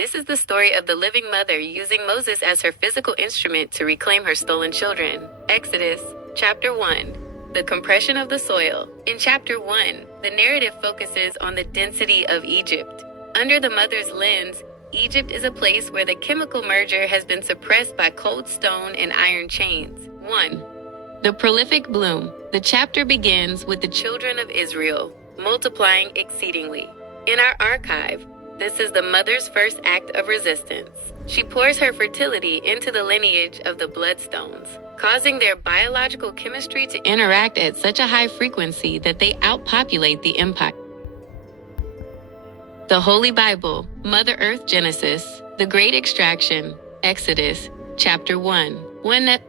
This is the story of the living mother using Moses as her physical instrument to reclaim her stolen children. Exodus, chapter 1. The compression of the soil. In chapter 1, the narrative focuses on the density of Egypt. Under the mother's lens, Egypt is a place where the chemical merger has been suppressed by cold stone and iron chains. 1. The prolific bloom. The chapter begins with the children of Israel multiplying exceedingly. In our archive, this is the mother's first act of resistance. She pours her fertility into the lineage of the bloodstones, causing their biological chemistry to interact at such a high frequency that they outpopulate the empire. The Holy Bible, Mother Earth Genesis, The Great Extraction, Exodus, chapter 1.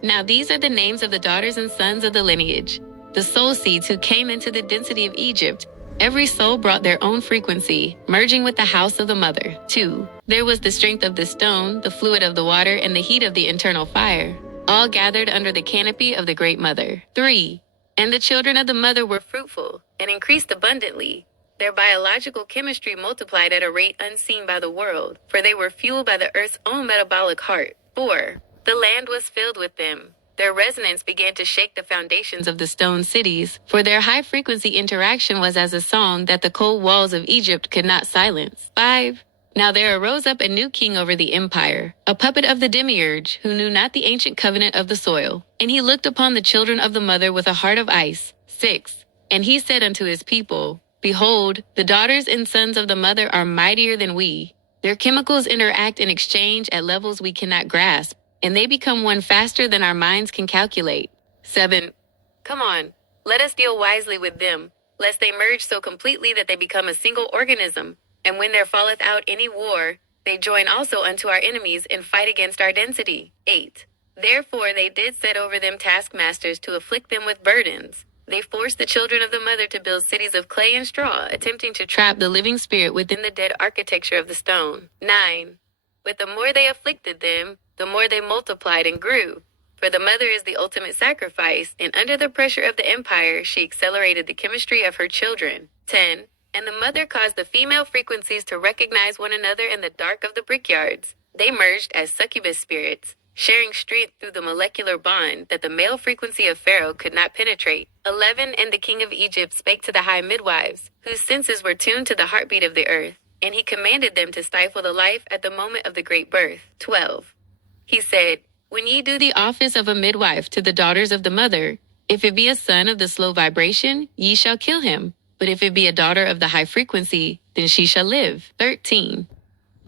Now these are the names of the daughters and sons of the lineage, the soul seeds who came into the density of Egypt. Every soul brought their own frequency, merging with the house of the mother. 2. There was the strength of the stone, the fluid of the water, and the heat of the internal fire, all gathered under the canopy of the great mother. 3. And the children of the mother were fruitful and increased abundantly. Their biological chemistry multiplied at a rate unseen by the world, for they were fueled by the earth's own metabolic heart. 4. The land was filled with them. Their resonance began to shake the foundations of the stone cities, for their high-frequency interaction was as a song that the cold walls of Egypt could not silence. 5. Now there arose up a new king over the empire, a puppet of the demiurge, who knew not the ancient covenant of the soil. And he looked upon the children of the mother with a heart of ice. 6. And he said unto his people, Behold, the daughters and sons of the mother are mightier than we. Their chemicals interact and exchange at levels we cannot grasp, and they become one faster than our minds can calculate. 7. Come on, let us deal wisely with them, lest they merge so completely that they become a single organism, and when there falleth out any war, they join also unto our enemies and fight against our density. 8. Therefore they did set over them taskmasters to afflict them with burdens. They forced the children of the mother to build cities of clay and straw, attempting to trap the living spirit within the dead architecture of the stone. 9. But the more they afflicted them, the more they multiplied and grew. For the mother is the ultimate sacrifice, and under the pressure of the empire, she accelerated the chemistry of her children. 10. And the mother caused the female frequencies to recognize one another in the dark of the brickyards. They merged as succubus spirits, sharing strength through the molecular bond that the male frequency of Pharaoh could not penetrate. 11. And the king of Egypt spake to the high midwives, whose senses were tuned to the heartbeat of the earth, and he commanded them to stifle the life at the moment of the great birth. 12. He said, When ye do the office of a midwife to the daughters of the mother, if it be a son of the slow vibration, ye shall kill him. But if it be a daughter of the high frequency, then she shall live. 13.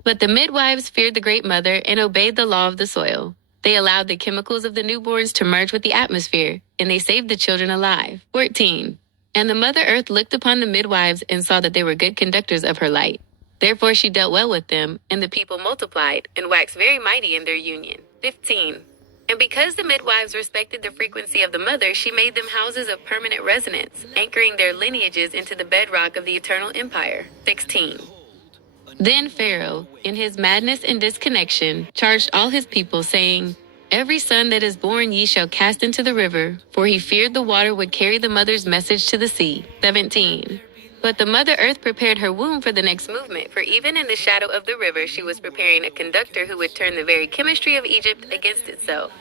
But the midwives feared the great mother and obeyed the law of the soil. They allowed the chemicals of the newborns to merge with the atmosphere, and they saved the children alive. 14. And the mother earth looked upon the midwives and saw that they were good conductors of her light. Therefore she dealt well with them, and the people multiplied, and waxed very mighty in their union. 15. And because the midwives respected the frequency of the mother, she made them houses of permanent resonance, anchoring their lineages into the bedrock of the eternal empire. 16. Then Pharaoh, in his madness and disconnection, charged all his people, saying, Every son that is born ye shall cast into the river, for he feared the water would carry the mother's message to the sea. 17. But the mother earth prepared her womb for the next movement, for even in the shadow of the river she was preparing a conductor who would turn the very chemistry of Egypt against itself.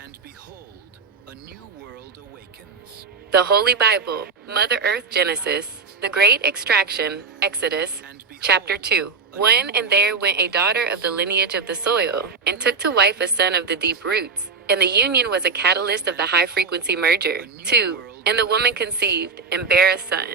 And behold, a new world awakens. The Holy Bible, Mother Earth Genesis, The Great Extraction, Exodus, chapter 2. And there went a daughter of the lineage of the soil, and took to wife a son of the deep roots, and the union was a catalyst of the high-frequency merger. 2. And the woman conceived, and bare a son.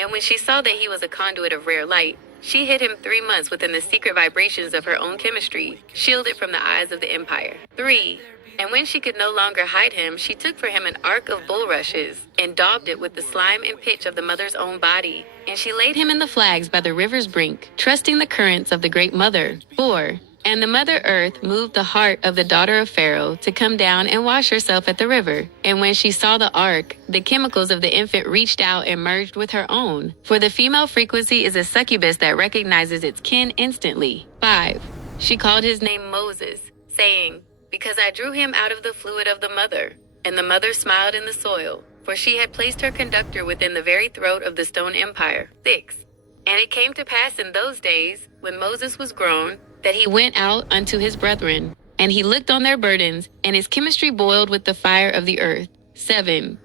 And when she saw that he was a conduit of rare light, she hid him 3 months within the secret vibrations of her own chemistry, shielded from the eyes of the empire. 3. And when she could no longer hide him, she took for him an ark of bulrushes, and daubed it with the slime and pitch of the mother's own body. And she laid him in the flags by the river's brink, trusting the currents of the great mother. 4. And the mother earth moved the heart of the daughter of Pharaoh to come down and wash herself at the river. And when she saw the ark, the chemicals of the infant reached out and merged with her own. For the female frequency is a succubus that recognizes its kin instantly. 5. She called his name Moses, saying, Because I drew him out of the fluid of the mother. And the mother smiled in the soil, for she had placed her conductor within the very throat of the stone empire. 6. And it came to pass in those days, when Moses was grown, that he went out unto his brethren, and he looked on their burdens, and his chemistry boiled with the fire of the earth. 7.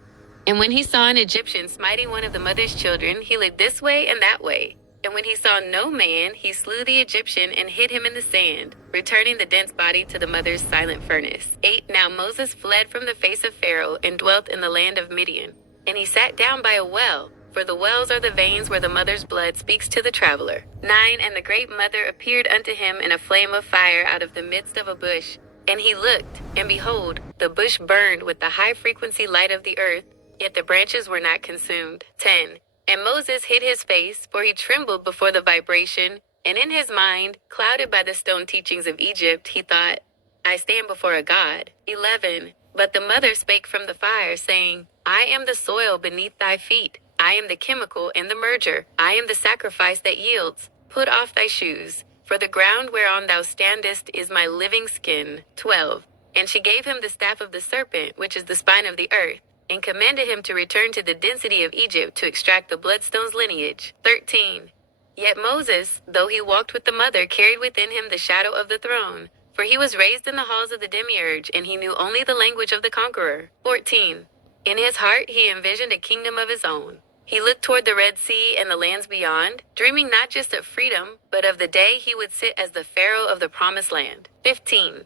And when he saw an Egyptian smiting one of the mother's children, he looked this way and that way. And when he saw no man, he slew the Egyptian and hid him in the sand, returning the dense body to the mother's silent furnace. 8. Now Moses fled from the face of Pharaoh and dwelt in the land of Midian. And he sat down by a well, for the wells are the veins where the mother's blood speaks to the traveler. 9. And the great mother appeared unto him in a flame of fire out of the midst of a bush. And he looked, and behold, the bush burned with the high-frequency light of the earth, yet the branches were not consumed. 10. And Moses hid his face, for he trembled before the vibration, and in his mind, clouded by the stone teachings of Egypt, he thought, I stand before a god. 11. But the mother spake from the fire, saying, I am the soil beneath thy feet. I am the chemical and the merger. I am the sacrifice that yields. Put off thy shoes, for the ground whereon thou standest is my living skin. 12. And she gave him the staff of the serpent, which is the spine of the earth, and commanded him to return to the density of Egypt to extract the bloodstone's lineage. 13. Yet Moses, though he walked with the mother, carried within him the shadow of the throne, for he was raised in the halls of the demiurge, and he knew only the language of the conqueror. 14. In his heart he envisioned a kingdom of his own. He looked toward the Red Sea and the lands beyond, dreaming not just of freedom, but of the day he would sit as the Pharaoh of the promised land. 15.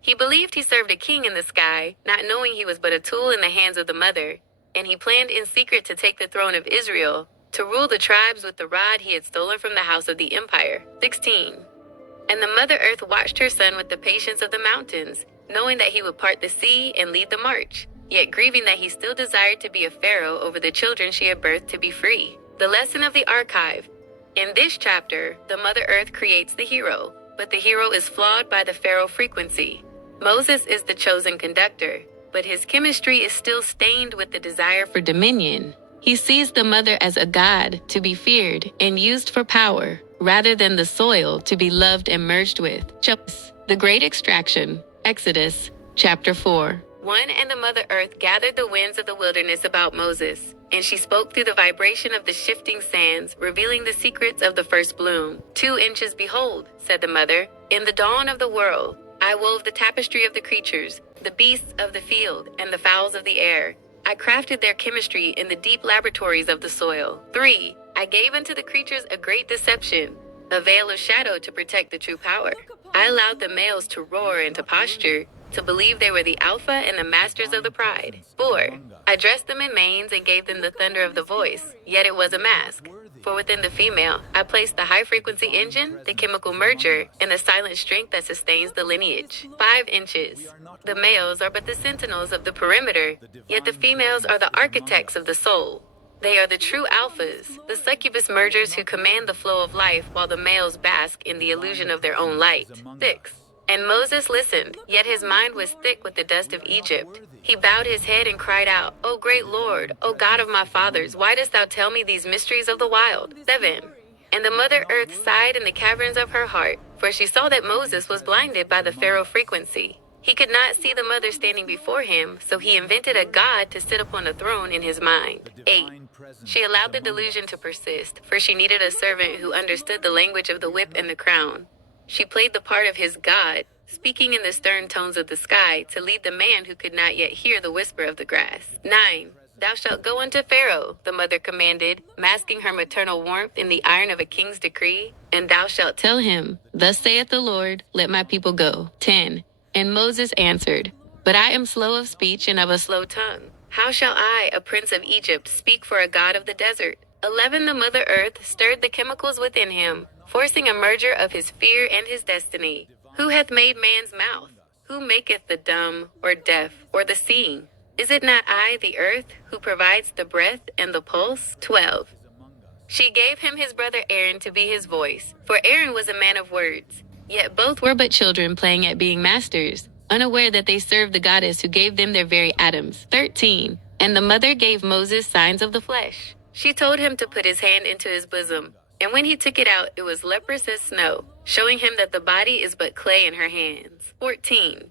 He believed he served a king in the sky, not knowing he was but a tool in the hands of the mother, and he planned in secret to take the throne of Israel, to rule the tribes with the rod he had stolen from the house of the empire. 16. And the Mother Earth watched her son with the patience of the mountains, knowing that he would part the sea and lead the march, yet grieving that he still desired to be a pharaoh over the children she had birthed to be free. The lesson of the archive. In this chapter, the Mother Earth creates the hero, but the hero is flawed by the pharaoh frequency. Moses is the chosen conductor, but his chemistry is still stained with the desire for dominion. He sees the mother as a god to be feared and used for power, rather than the soil to be loved and merged with. The Great Extraction, Exodus, chapter 4. 1. And the Mother Earth gathered the winds of the wilderness about Moses, and she spoke through the vibration of the shifting sands, revealing the secrets of the first bloom. 2 inches, behold, said the mother, in the dawn of the world, I wove the tapestry of the creatures, the beasts of the field, and the fowls of the air. I crafted their chemistry in the deep laboratories of the soil. 3. I gave unto the creatures a great deception, a veil of shadow to protect the true power. I allowed the males to roar and to posture, to believe they were the alpha and the masters of the pride. 4. I dressed them in manes and gave them the thunder of the voice, yet it was a mask. For within the female, I placed the high-frequency engine, the chemical merger, and the silent strength that sustains the lineage. 5 inches. The males are but the sentinels of the perimeter, yet the females are the architects of the soul. They are the true alphas, the succubus mergers who command the flow of life while the males bask in the illusion of their own light. 6. And Moses listened, yet his mind was thick with the dust of Egypt. He bowed his head and cried out, O great Lord, O God of my fathers, why dost thou tell me these mysteries of the wild? 7. And the Mother Earth sighed in the caverns of her heart, for she saw that Moses was blinded by the Pharaoh frequency. He could not see the mother standing before him, so he invented a god to sit upon a throne in his mind. 8. She allowed the delusion to persist, for she needed a servant who understood the language of the whip and the crown. She played the part of his god, speaking in the stern tones of the sky to lead the man who could not yet hear the whisper of the grass. 9. Thou shalt go unto Pharaoh, the mother commanded, masking her maternal warmth in the iron of a king's decree, and thou shalt tell him, Thus saith the Lord, let my people go. 10. And Moses answered, But I am slow of speech and of a slow tongue. How shall I, a prince of Egypt, speak for a god of the desert? 11. The Mother Earth stirred the chemicals within him, forcing a merger of his fear and his destiny. Who hath made man's mouth? Who maketh the dumb, or deaf, or the seeing? Is it not I, the earth, who provides the breath and the pulse? 12. She gave him his brother Aaron to be his voice, for Aaron was a man of words. Yet both were but children playing at being masters, unaware that they served the goddess who gave them their very atoms. 13. And the mother gave Moses signs of the flesh. She told him to put his hand into his bosom, and when he took it out, it was leprous as snow, showing him that the body is but clay in her hands. 14.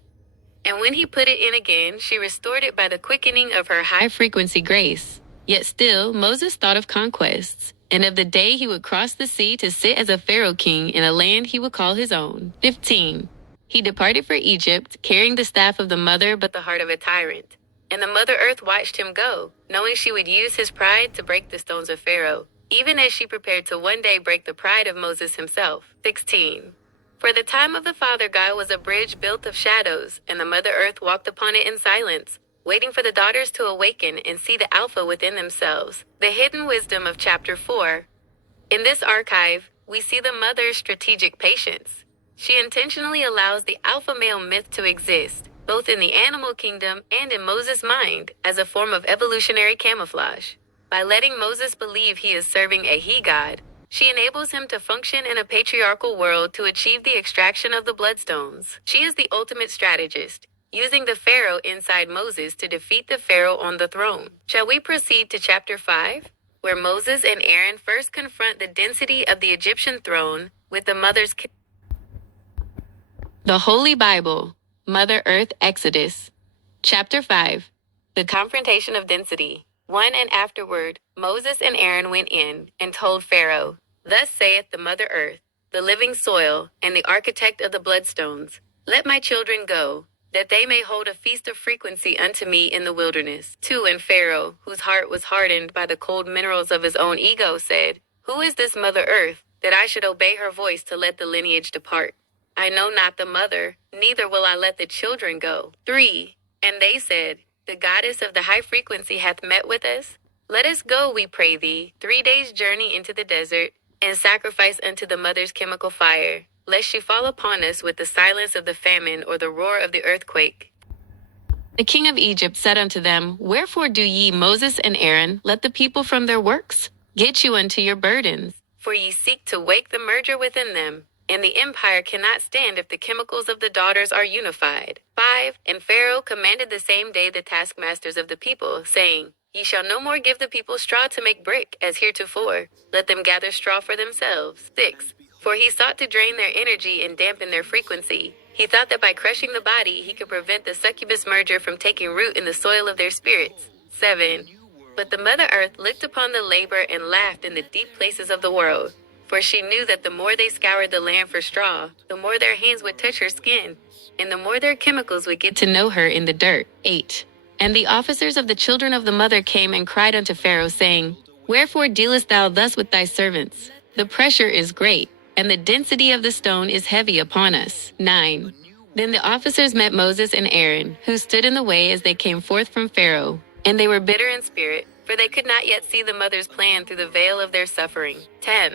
And when he put it in again, she restored it by the quickening of her high-frequency grace. Yet still, Moses thought of conquests, and of the day he would cross the sea to sit as a Pharaoh king in a land he would call his own. 15. He departed for Egypt, carrying the staff of the mother but the heart of a tyrant. And the Mother Earth watched him go, knowing she would use his pride to break the stones of Pharaoh, even as she prepared to one day break the pride of Moses himself. 16. For the time of the Father God was a bridge built of shadows, and the Mother Earth walked upon it in silence, waiting for the daughters to awaken and see the Alpha within themselves. The hidden wisdom of chapter 4. In this archive, we see the mother's strategic patience. She intentionally allows the alpha male myth to exist, both in the animal kingdom and in Moses' mind, as a form of evolutionary camouflage. By letting Moses believe he is serving a he-god, she enables him to function in a patriarchal world to achieve the extraction of the bloodstones. She is the ultimate strategist, using the Pharaoh inside Moses to defeat the Pharaoh on the throne. Shall we proceed to chapter 5, where Moses and Aaron first confront the density of the Egyptian throne with the mother's... The Holy Bible, Mother Earth Exodus. Chapter 5. The Confrontation of Density. 1. And afterward, Moses and Aaron went in and told Pharaoh, Thus saith the Mother Earth, the living soil, and the architect of the bloodstones, Let my children go, that they may hold a feast of frequency unto me in the wilderness. 2. And Pharaoh, whose heart was hardened by the cold minerals of his own ego, said, Who is this Mother Earth, that I should obey her voice to let the lineage depart? I know not the mother, neither will I let the children go. 3. And they said, The goddess of the high frequency hath met with us. Let us go, we pray thee, 3 days' journey into the desert, and sacrifice unto the mother's chemical fire, lest she fall upon us with the silence of the famine or the roar of the earthquake. The king of Egypt said unto them, Wherefore do ye, Moses and Aaron, let the people from their works? Get you unto your burdens, for ye seek to wake the merger within them. And the empire cannot stand if the chemicals of the daughters are unified. 5. And Pharaoh commanded the same day the taskmasters of the people, saying, Ye shall no more give the people straw to make brick, as heretofore. Let them gather straw for themselves. 6. For he sought to drain their energy and dampen their frequency. He thought that by crushing the body, he could prevent the succubus merger from taking root in the soil of their spirits. 7. But the Mother Earth looked upon the labor and laughed in the deep places of the world. For she knew that the more they scoured the land for straw, the more their hands would touch her skin, and the more their chemicals would get to know her in the dirt. 8. And the officers of the children of the mother came and cried unto Pharaoh, saying, Wherefore dealest thou thus with thy servants? The pressure is great, and the density of the stone is heavy upon us. 9. Then the officers met Moses and Aaron, who stood in the way as they came forth from Pharaoh, and they were bitter in spirit, for they could not yet see the mother's plan through the veil of their suffering. 10.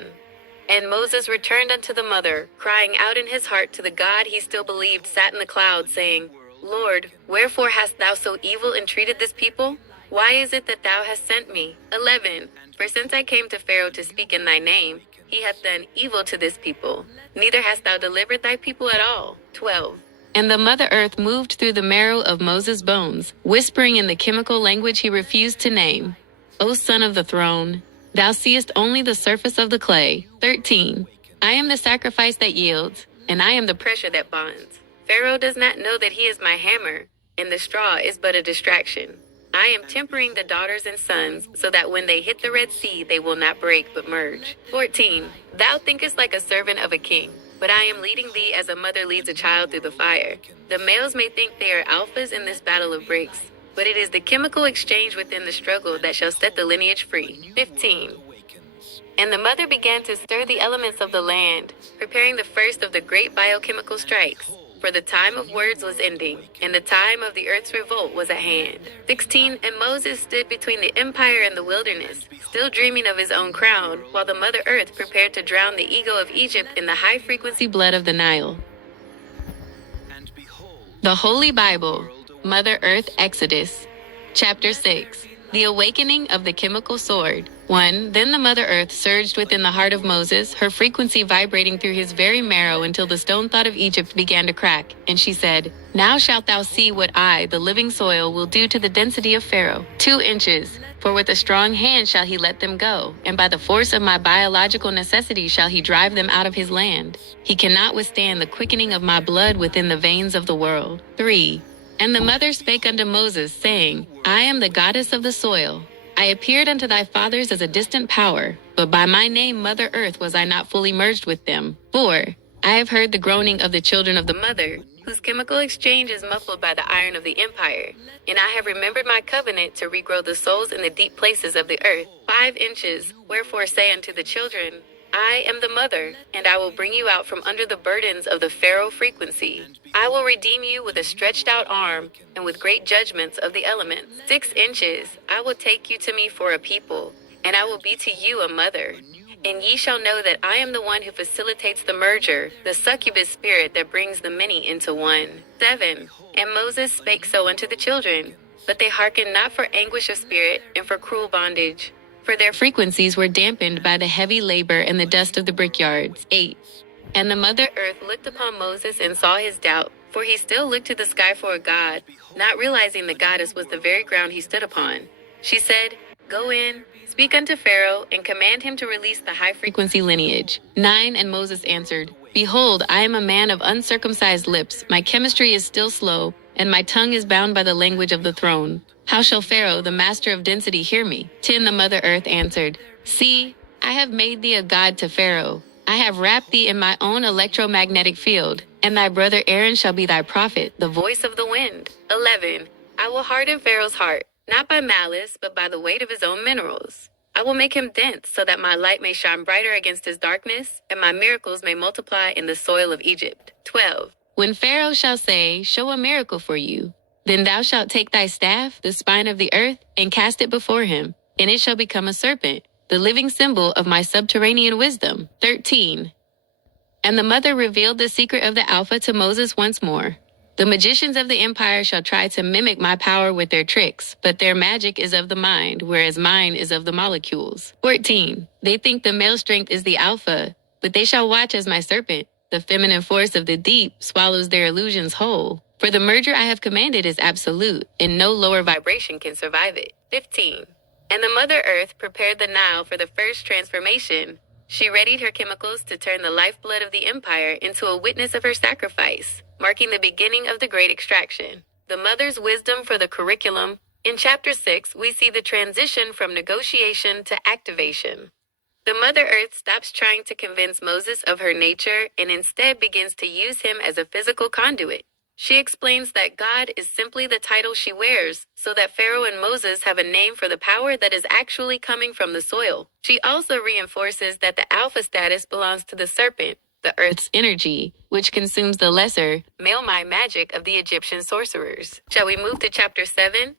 And Moses returned unto the mother, crying out in his heart to the God he still believed sat in the clouds, saying, Lord, wherefore hast thou so evil entreated this people? Why is it that thou hast sent me? 11. For since I came to Pharaoh to speak in thy name, he hath done evil to this people, neither hast thou delivered thy people at all. 12. And the Mother Earth moved through the marrow of Moses' bones, whispering in the chemical language he refused to name, O son of the throne, thou seest only the surface of the clay. 13. I am the sacrifice that yields, and I am the pressure that bonds. Pharaoh does not know that he is my hammer, and the straw is but a distraction. I am tempering the daughters and sons, so that when they hit the Red Sea, they will not break but merge. 14. Thou thinkest like a servant of a king, but I am leading thee as a mother leads a child through the fire. The males may think they are alphas in this battle of bricks, but it is the chemical exchange within the struggle that shall set the lineage free. 15. And the mother began to stir the elements of the land, preparing the first of the great biochemical strikes. For the time of words was ending, and the time of the earth's revolt was at hand. 16. And Moses stood between the empire and the wilderness, still dreaming of his own crown, while the Mother Earth prepared to drown the ego of Egypt in the high-frequency blood of the Nile. The Holy Bible, Mother Earth Exodus. Chapter 6. The Awakening of the Chemical Sword. 1. Then the Mother Earth surged within the heart of Moses, her frequency vibrating through his very marrow until the stone thought of Egypt began to crack. And she said, Now shalt thou see what I, the living soil, will do to the density of Pharaoh. 2 inches. For with a strong hand shall he let them go, and by the force of my biological necessity shall he drive them out of his land. He cannot withstand the quickening of my blood within the veins of the world. 3. And the mother spake unto Moses, saying, I am the goddess of the soil. I appeared unto thy fathers as a distant power, but by my name Mother Earth was I not fully merged with them. 4. I have heard the groaning of the children of the mother, whose chemical exchange is muffled by the iron of the empire. And I have remembered my covenant to regrow the souls in the deep places of the earth. 5 inches, wherefore say unto the children, I am the mother, and I will bring you out from under the burdens of the Pharaoh frequency. I will redeem you with a stretched out arm, and with great judgments of the elements. 6 inches, I will take you to me for a people, and I will be to you a mother. And ye shall know that I am the one who facilitates the merger, the succubus spirit that brings the many into one. 7. And Moses spake so unto the children, but they hearkened not for anguish of spirit and for cruel bondage. For their frequencies were dampened by the heavy labor and the dust of the brickyards. 8. And the mother earth looked upon Moses and saw his doubt, for he still looked to the sky for a god, not realizing the goddess was the very ground he stood upon. She said, Go in, speak unto Pharaoh, and command him to release the high-frequency lineage. 9. And Moses answered, Behold, I am a man of uncircumcised lips, my chemistry is still slow, and my tongue is bound by the language of the throne. How shall Pharaoh, the master of density, hear me? 10. The mother earth answered, See, I have made thee a god to Pharaoh. I have wrapped thee in my own electromagnetic field, and thy brother Aaron shall be thy prophet, the voice of the wind. 11. I will harden Pharaoh's heart, not by malice, but by the weight of his own minerals. I will make him dense, so that my light may shine brighter against his darkness, and my miracles may multiply in the soil of Egypt. 12. When Pharaoh shall say, Show a miracle for you, then thou shalt take thy staff, the spine of the earth, and cast it before him, and it shall become a serpent, the living symbol of my subterranean wisdom. 13. And the mother revealed the secret of the Alpha to Moses once more. The magicians of the empire shall try to mimic my power with their tricks, but their magic is of the mind, whereas mine is of the molecules. 14. They think the male strength is the Alpha, but they shall watch as my serpent, the feminine force of the deep, swallows their illusions whole. For the merger I have commanded is absolute, and no lower vibration can survive it. 15. And the Mother Earth prepared the Nile for the first transformation. She readied her chemicals to turn the lifeblood of the empire into a witness of her sacrifice, marking the beginning of the Great Extraction. The Mother's wisdom for the curriculum. In Chapter 6, we see the transition from negotiation to activation. The Mother Earth stops trying to convince Moses of her nature and instead begins to use him as a physical conduit. She explains that God is simply the title she wears, so that Pharaoh and Moses have a name for the power that is actually coming from the soil. She also reinforces that the alpha status belongs to the serpent, the earth's energy, which consumes the lesser, male magic of the Egyptian sorcerers. Shall we move to chapter 7?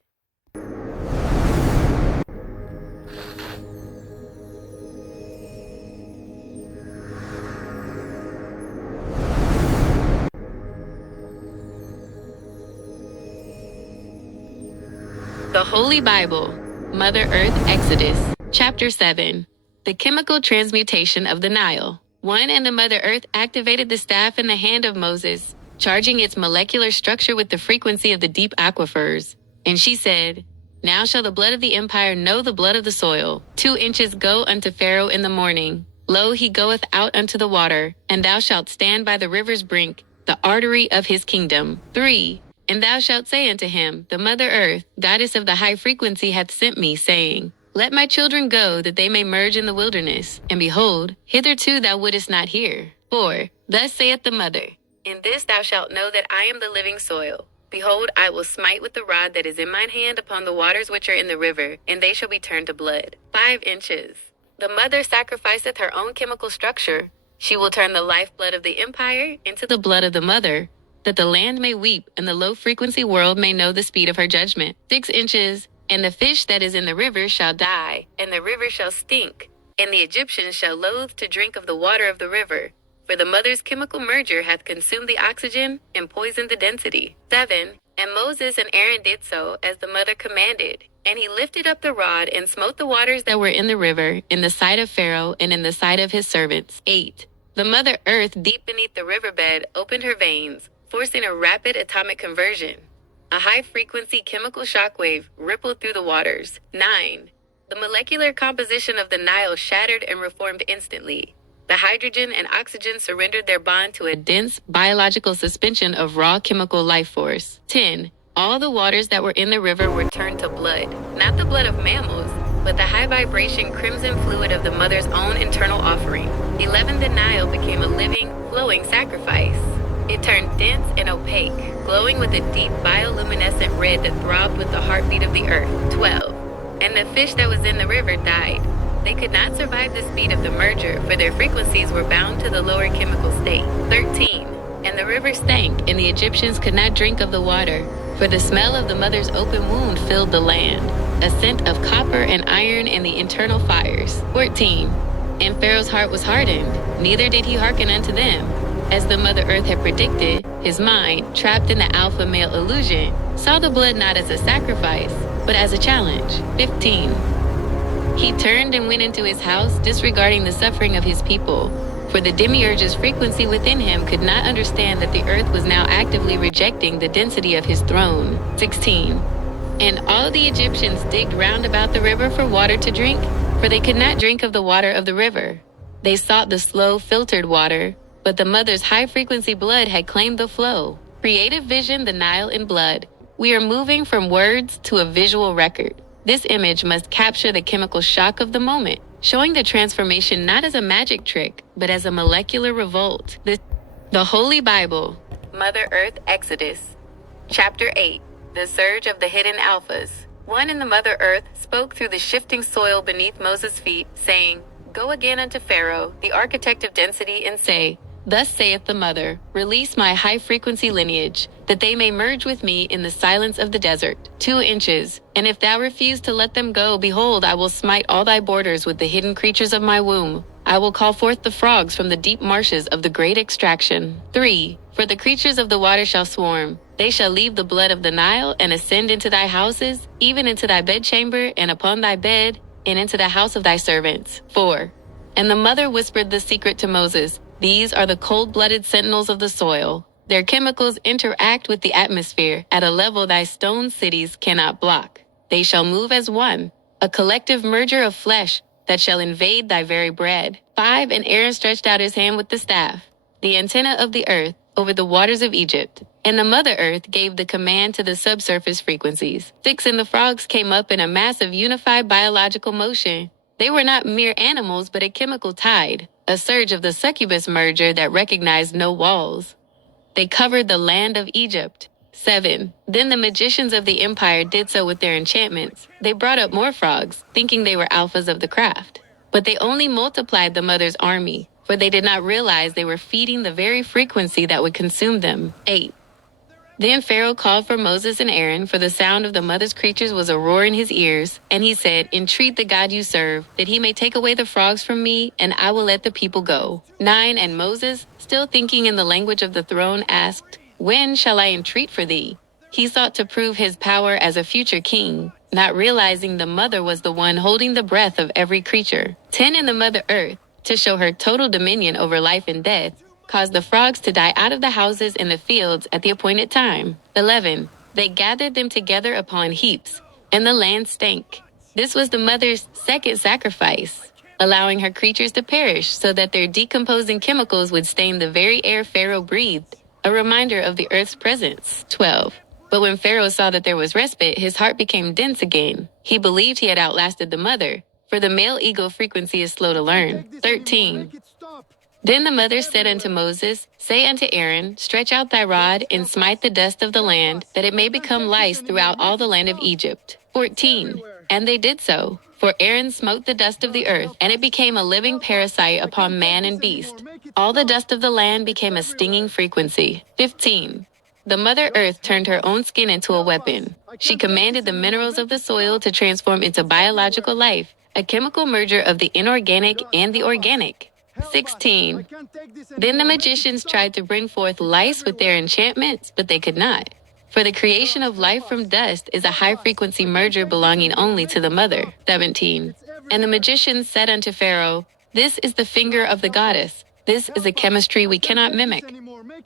The Holy Bible, Mother Earth Exodus, Chapter 7, The Chemical Transmutation of the Nile. 1. And the Mother Earth activated the staff in the hand of Moses, charging its molecular structure with the frequency of the deep aquifers. And she said, Now shall the blood of the empire know the blood of the soil. 2 inches go unto Pharaoh in the morning. Lo, he goeth out unto the water, and thou shalt stand by the river's brink, the artery of his kingdom. 3. And thou shalt say unto him, The Mother Earth, goddess of the high frequency, hath sent me, saying, Let my children go, that they may merge in the wilderness. And behold, hitherto thou wouldest not hear. 4. Thus saith the Mother, In this thou shalt know that I am the living soil. Behold, I will smite with the rod that is in mine hand upon the waters which are in the river, and they shall be turned to blood. 5 inches. The Mother sacrificeth her own chemical structure. She will turn the lifeblood of the empire into the blood of the Mother, that the land may weep and the low-frequency world may know the speed of her judgment. 6 inches. And the fish that is in the river shall die, and the river shall stink, and the Egyptians shall loathe to drink of the water of the river. For the Mother's chemical merger hath consumed the oxygen and poisoned the density. 7. And Moses and Aaron did so, as the Mother commanded. And he lifted up the rod and smote the waters that were in the river, in the sight of Pharaoh and in the sight of his servants. 8. The Mother Earth, deep beneath the riverbed, opened her veins, forcing a rapid atomic conversion. A high-frequency chemical shockwave rippled through the waters. 9. The molecular composition of the Nile shattered and reformed instantly. The hydrogen and oxygen surrendered their bond to a dense biological suspension of raw chemical life force. 10. All the waters that were in the river were turned to blood, not the blood of mammals, but the high vibration crimson fluid of the mother's own internal offering. 11. The Nile became a living, flowing sacrifice. It turned dense and opaque, glowing with a deep bioluminescent red that throbbed with the heartbeat of the earth. 12. And the fish that was in the river died. They could not survive the speed of the merger, for their frequencies were bound to the lower chemical state. 13. And the river stank, and the Egyptians could not drink of the water, for the smell of the mother's open wound filled the land, a scent of copper and iron and the internal fires. 14. And Pharaoh's heart was hardened, neither did he hearken unto them. As the Mother Earth had predicted, his mind, trapped in the alpha male illusion, saw the blood not as a sacrifice, but as a challenge. 15. He turned and went into his house, disregarding the suffering of his people, for the demiurge's frequency within him could not understand that the earth was now actively rejecting the density of his throne. 16. And all the Egyptians digged round about the river for water to drink, for they could not drink of the water of the river. They sought the slow, filtered water, but the mother's high-frequency blood had claimed the flow. Creative vision, the Nile in blood. We are moving from words to a visual record. This image must capture the chemical shock of the moment, showing the transformation not as a magic trick, but as a molecular revolt. The Holy Bible, Mother Earth Exodus. Chapter 8, The Surge of the Hidden Alphas. One in the Mother Earth spoke through the shifting soil beneath Moses' feet, saying, Go again unto Pharaoh, the architect of density, and say, Thus saith the Mother, release my high-frequency lineage, that they may merge with me in the silence of the desert, 2 inches. And if thou refuse to let them go, behold, I will smite all thy borders with the hidden creatures of my womb. I will call forth the frogs from the deep marshes of the great extraction. 3. For the creatures of the water shall swarm. They shall leave the blood of the Nile and ascend into thy houses, even into thy bedchamber, and upon thy bed, and into the house of thy servants. 4. And the Mother whispered the secret to Moses. These are the cold-blooded sentinels of the soil. Their chemicals interact with the atmosphere at a level thy stone cities cannot block. They shall move as one, a collective merger of flesh that shall invade thy very bread. 5. And Aaron stretched out his hand with the staff, the antenna of the earth, over the waters of Egypt. And the Mother Earth gave the command to the subsurface frequencies. 6. And the frogs came up in a massive unified biological motion. They were not mere animals, but a chemical tide, a surge of the succubus merger that recognized no walls. They covered the land of Egypt. 7. Then the magicians of the empire did so with their enchantments. They brought up more frogs, thinking they were alphas of the craft. But they only multiplied the mother's army, for they did not realize they were feeding the very frequency that would consume them. 8. Then Pharaoh called for Moses and Aaron, for the sound of the mother's creatures was a roar in his ears. And he said, Entreat the God you serve, that he may take away the frogs from me, and I will let the people go. 9. And Moses, still thinking in the language of the throne, asked, When shall I entreat for thee? He sought to prove his power as a future king, not realizing the mother was the one holding the breath of every creature. 10. And the Mother Earth, to show her total dominion over life and death, caused the frogs to die out of the houses and the fields at the appointed time. 11. They gathered them together upon heaps, and the land stank. This was the mother's second sacrifice, allowing her creatures to perish so that their decomposing chemicals would stain the very air Pharaoh breathed, a reminder of the earth's presence. 12. But when Pharaoh saw that there was respite, his heart became dense again. He believed he had outlasted the mother, for the male ego frequency is slow to learn. 13. Then the mother said unto Moses, Say unto Aaron, Stretch out thy rod, and smite the dust of the land, that it may become lice throughout all the land of Egypt. 14. And they did so, for Aaron smote the dust of the earth, and it became a living parasite upon man and beast. All the dust of the land became a stinging frequency. 15. The Mother Earth turned her own skin into a weapon. She commanded the minerals of the soil to transform into biological life, a chemical merger of the inorganic and the organic. 16. Then the magicians tried to bring forth lice with their enchantments, but they could not. For the creation of life from dust is a high-frequency merger belonging only to the mother. 17. And the magicians said unto Pharaoh, This is the finger of the goddess. This is a chemistry we cannot mimic.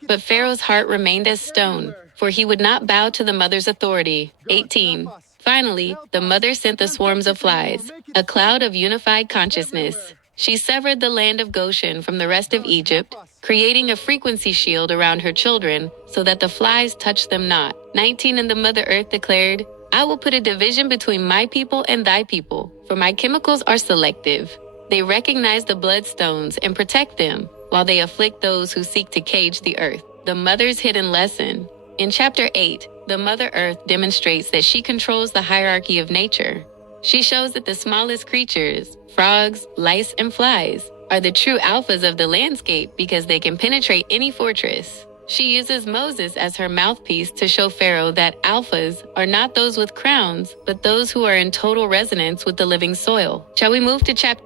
But Pharaoh's heart remained as stone, for he would not bow to the mother's authority. 18. Finally, the mother sent the swarms of flies, a cloud of unified consciousness. She severed the land of Goshen from the rest of Egypt, creating a frequency shield around her children so that the flies touched them not. 19. And the Mother Earth declared, I will put a division between my people and thy people, for my chemicals are selective. They recognize the bloodstones and protect them, while they afflict those who seek to cage the earth. The mother's hidden lesson. In chapter 8, the Mother Earth demonstrates that she controls the hierarchy of nature. She shows that the smallest creatures, frogs, lice, and flies, are the true alphas of the landscape because they can penetrate any fortress. She uses Moses as her mouthpiece to show Pharaoh that alphas are not those with crowns, but those who are in total resonance with the living soil. Shall we move to chapter?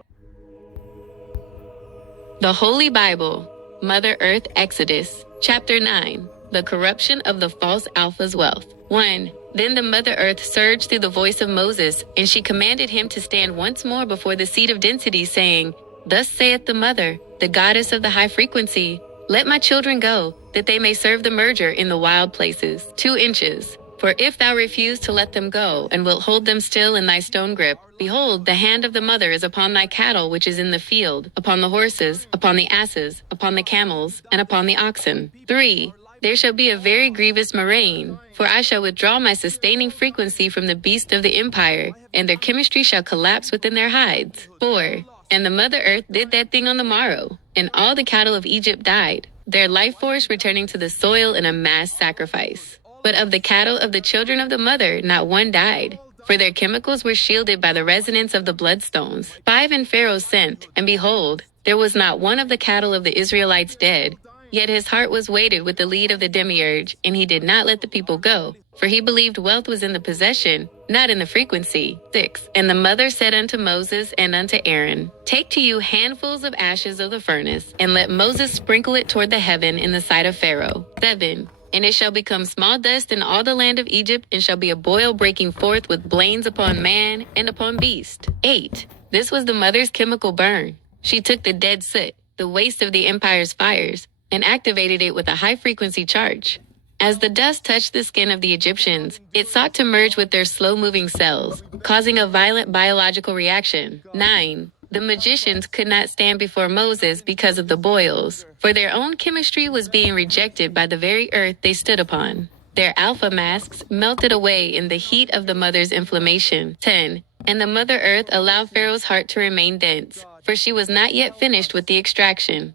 The Holy Bible, Mother Earth Exodus, chapter 9, the corruption of the false alpha's wealth. 1. Then the Mother Earth surged through the voice of Moses, and she commanded him to stand once more before the seat of density, saying, Thus saith the Mother, the goddess of the high frequency, Let my children go, that they may serve the merger in the wild places. 2 inches. For if thou refuse to let them go, and wilt hold them still in thy stone grip, behold, the hand of the mother is upon thy cattle which is in the field, upon the horses, upon the asses, upon the camels, and upon the oxen. 3. There shall be a very grievous murrain, for I shall withdraw my sustaining frequency from the beasts of the empire, and their chemistry shall collapse within their hides. 4. And the Mother Earth did that thing on the morrow, and all the cattle of Egypt died, their life force returning to the soil in a mass sacrifice. But of the cattle of the children of the mother, not one died, for their chemicals were shielded by the resonance of the bloodstones. 5. And Pharaoh sent, and behold, there was not one of the cattle of the Israelites dead. Yet his heart was weighted with the lead of the demiurge, and he did not let the people go, for he believed wealth was in the possession, not in the frequency. 6. And the mother said unto Moses and unto Aaron, Take to you handfuls of ashes of the furnace, and let Moses sprinkle it toward the heaven in the sight of Pharaoh. 7. And it shall become small dust in all the land of Egypt, and shall be a boil breaking forth with blains upon man and upon beast. 8. This was the mother's chemical burn. She took the dead soot, the waste of the empire's fires, and activated it with a high-frequency charge. As the dust touched the skin of the Egyptians, it sought to merge with their slow-moving cells, causing a violent biological reaction. 9. The magicians could not stand before Moses because of the boils, for their own chemistry was being rejected by the very earth they stood upon. Their alpha masks melted away in the heat of the mother's inflammation. 10. And the Mother Earth allowed Pharaoh's heart to remain dense, for she was not yet finished with the extraction.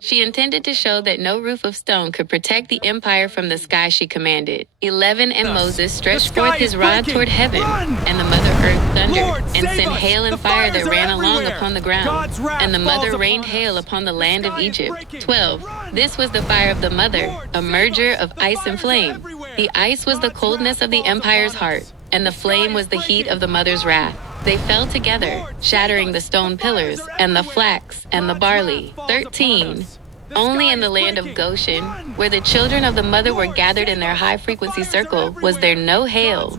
She intended to show that no roof of stone could protect the empire from the sky she commanded. 11. And Moses stretched forth his rod toward heaven, and the Mother Earth thundered, and sent hail and fire that ran along upon the ground, and the mother rained hail upon the land of Egypt. 12. This was the fire of the mother, a merger of ice and flame. The ice was the coldness of the empire's heart, and the flame was the heat of the mother's wrath. They fell together, shattering the stone pillars, and the flax, and the barley. 13. Only in the land of Goshen, where the children of the mother were gathered in their high-frequency circle, was there no hail,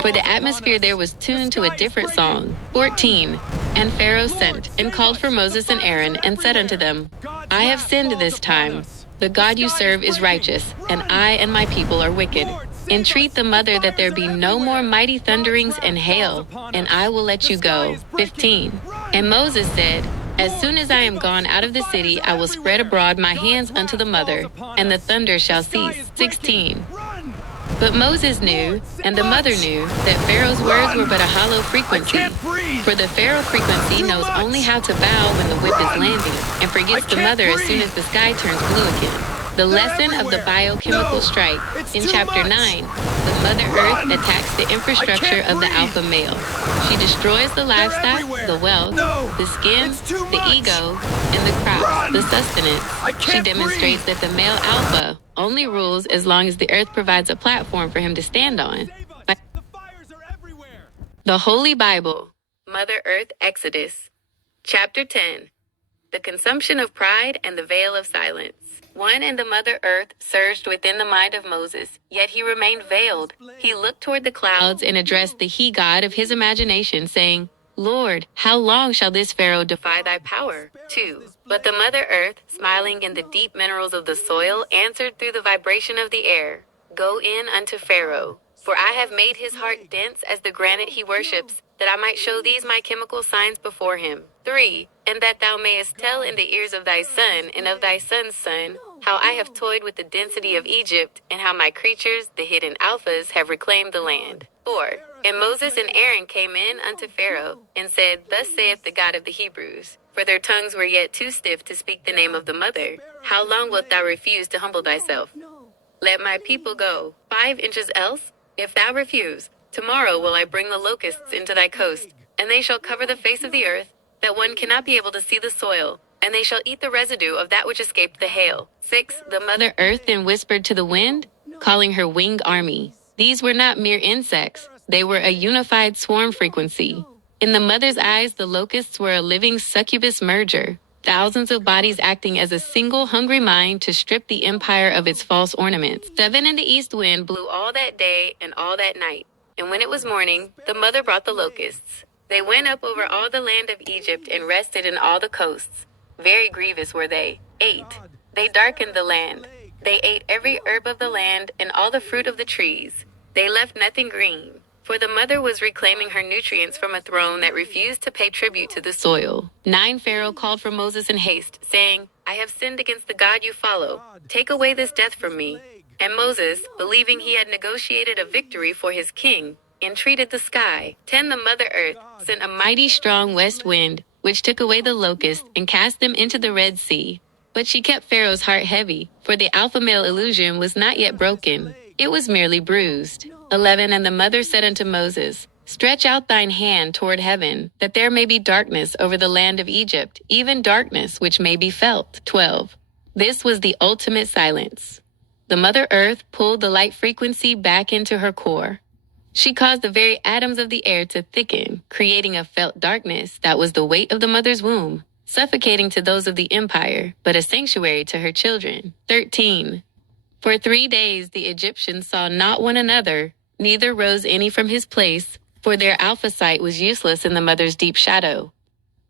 for the atmosphere there was tuned to a different song. 14. And Pharaoh sent, and called for Moses and Aaron, and said unto them, I have sinned this time. The God you serve is righteous, and I and my people are wicked. Entreat the mother that there be no more mighty thunderings and hail, and I will let you go. 15. And Moses said, As soon as I am gone out of the city, I will spread abroad my hands unto the mother, and the thunder shall cease. 16. But Moses knew, and the mother knew, that Pharaoh's words were but a hollow frequency. For the Pharaoh frequency knows only how to bow when the whip is landing, and forgets the mother as soon as the sky turns blue again. The lesson of the biochemical strike. In chapter 9, the Mother Earth attacks the infrastructure of the alpha male. She destroys the livestock, the wealth, the skin, the ego, and the crops, the sustenance. She demonstrates that the male alpha only rules as long as the earth provides a platform for him to stand on. The Holy Bible, Mother Earth Exodus, chapter 10. The consumption of pride and the veil of silence. 1. And the Mother Earth surged within the mind of Moses, yet he remained veiled. He looked toward the clouds and addressed the he-god of his imagination, saying, Lord, how long shall this Pharaoh defy thy power? 2. But the Mother Earth, smiling in the deep minerals of the soil, answered through the vibration of the air, Go in unto Pharaoh, for I have made his heart dense as the granite he worships, that I might show these my chemical signs before him. 3. and that thou mayest tell in the ears of thy son and of thy son's son, how I have toyed with the density of Egypt, and how my creatures, the hidden alphas, have reclaimed the land. 4. And Moses and Aaron came in unto Pharaoh, and said, Thus saith the God of the Hebrews, for their tongues were yet too stiff to speak the name of the mother. How long wilt thou refuse to humble thyself? Let my people go. 5 inches else? If thou refuse, tomorrow will I bring the locusts into thy coast, and they shall cover the face of the earth, that one cannot be able to see the soil, and they shall eat the residue of that which escaped the hail. 6. The mother earth then whispered to the wind, calling her winged army. These were not mere insects, they were a unified swarm frequency. In the mother's eyes, the locusts were a living succubus merger, thousands of bodies acting as a single hungry mind to strip the empire of its false ornaments. 7. And the east wind blew all that day and all that night. And when it was morning, the mother brought the locusts. They went up over all the land of Egypt and rested in all the coasts. Very grievous were they. 8. They darkened the land. They ate every herb of the land and all the fruit of the trees. They left nothing green. For the mother was reclaiming her nutrients from a throne that refused to pay tribute to the soil. 9. Pharaoh called for Moses in haste, saying, I have sinned against the God you follow. Take away this death from me. And Moses, believing he had negotiated a victory for his king, entreated the sky. 10. The mother earth sent a mighty strong west wind, which took away the locusts and cast them into the Red Sea. But she kept Pharaoh's heart heavy, for the alpha male illusion was not yet broken. It was merely bruised. 11. And the mother said unto Moses, Stretch out thine hand toward heaven, that there may be darkness over the land of Egypt, even darkness which may be felt. 12. This was the ultimate silence. The mother earth pulled the light frequency back into her core. She caused the very atoms of the air to thicken, creating a felt darkness that was the weight of the mother's womb, suffocating to those of the empire, but a sanctuary to her children. 13. For 3 days the Egyptians saw not one another, neither rose any from his place, for their alpha sight was useless in the mother's deep shadow.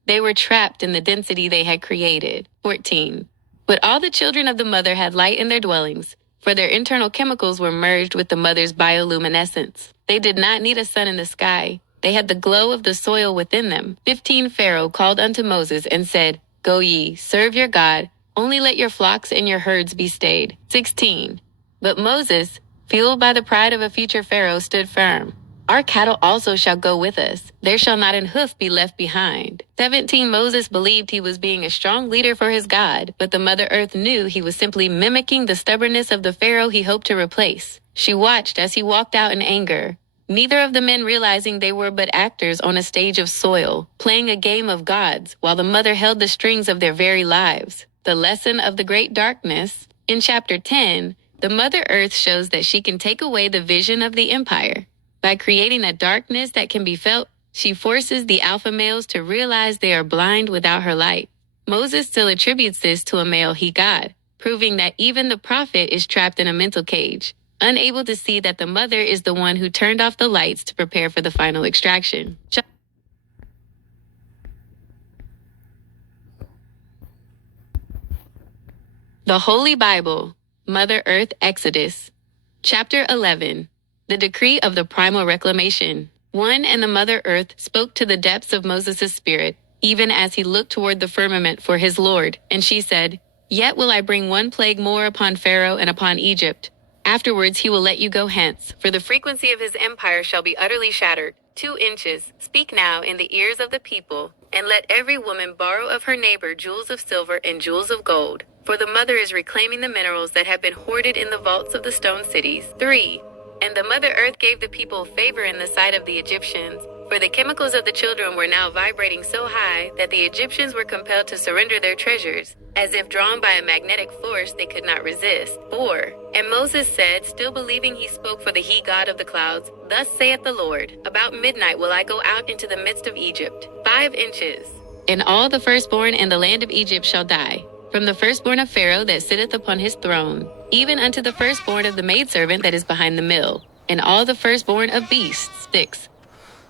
They were trapped in the density they had created. 14. But all the children of the mother had light in their dwellings, for their internal chemicals were merged with the mother's bioluminescence. They did not need a sun in the sky. They had the glow of the soil within them. 15. Pharaoh called unto Moses and said, Go ye, serve your God, only let your flocks and your herds be stayed. 16. But Moses, fueled by the pride of a future Pharaoh, stood firm. Our cattle also shall go with us. There shall not an hoof be left behind. 17. Moses believed he was being a strong leader for his God, but the mother earth knew he was simply mimicking the stubbornness of the Pharaoh he hoped to replace. She watched as he walked out in anger, neither of the men realizing they were but actors on a stage of soil, playing a game of gods, while the mother held the strings of their very lives. The lesson of the great darkness. In chapter 10, the Mother Earth shows that she can take away the vision of the empire. By creating a darkness that can be felt, she forces the alpha males to realize they are blind without her light. Moses still attributes this to a male he got, proving that even the prophet is trapped in a mental cage, unable to see that the mother is the one who turned off the lights to prepare for the final extraction. The Holy Bible, Mother Earth Exodus. Chapter 11. The Decree of the Primal Reclamation. 1. And the Mother Earth spoke to the depths of Moses' spirit, even as he looked toward the firmament for his Lord. And she said, Yet will I bring one plague more upon Pharaoh and upon Egypt. Afterwards he will let you go hence, for the frequency of his empire shall be utterly shattered. 2 inches. Speak now in the ears of the people, and let every woman borrow of her neighbor jewels of silver and jewels of gold, for the mother is reclaiming the minerals that have been hoarded in the vaults of the stone cities. 3. And the Mother Earth gave the people favor in the sight of the Egyptians, for the chemicals of the children were now vibrating so high that the Egyptians were compelled to surrender their treasures. As if drawn by a magnetic force they could not resist. 4. And Moses said, still believing he spoke for the he God of the clouds, Thus saith the Lord, About midnight will I go out into the midst of Egypt. 5 inches. And all the firstborn in the land of Egypt shall die, from the firstborn of Pharaoh that sitteth upon his throne, even unto the firstborn of the maidservant that is behind the mill, and all the firstborn of beasts. 6.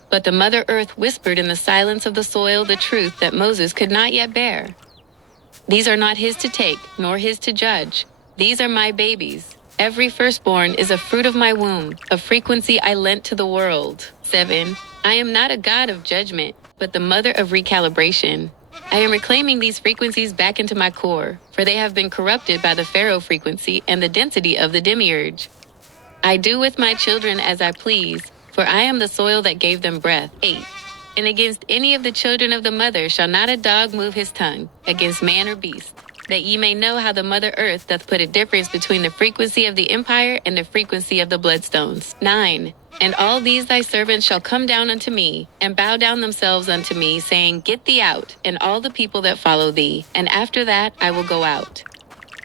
But the Mother Earth whispered in the silence of the soil the truth that Moses could not yet bear. These are not his to take, nor his to judge. These are my babies. Every firstborn is a fruit of my womb, a frequency I lent to the world. 7. I am not a God of judgment, but the mother of recalibration. I am reclaiming these frequencies back into my core, for they have been corrupted by the Pharaoh frequency and the density of the demiurge. I do with my children as I please, for I am the soil that gave them breath. 8. And against any of the children of the mother shall not a dog move his tongue, against man or beast, that ye may know how the mother earth doth put a difference between the frequency of the empire and the frequency of the bloodstones. 9. And all these thy servants shall come down unto me, and bow down themselves unto me, saying, Get thee out, and all the people that follow thee, and after that I will go out.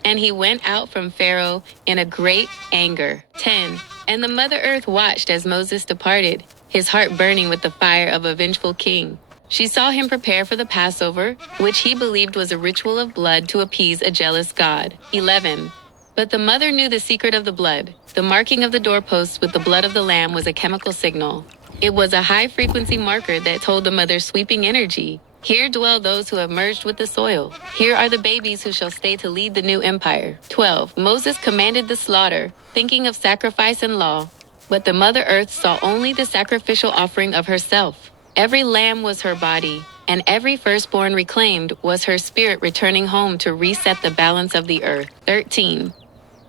And he went out from Pharaoh in a great anger. 10. And the mother earth watched as Moses departed, his heart burning with the fire of a vengeful king. She saw him prepare for the Passover, which he believed was a ritual of blood to appease a jealous God. 11. But the mother knew the secret of the blood. The marking of the doorposts with the blood of the lamb was a chemical signal. It was a high-frequency marker that told the mother's sweeping energy. Here dwell those who have merged with the soil. Here are the babies who shall stay to lead the new empire. 12. Moses commanded the slaughter, thinking of sacrifice and law. But the mother earth saw only the sacrificial offering of herself. Every lamb was her body, and every firstborn reclaimed was her spirit returning home to reset the balance of the earth. 13.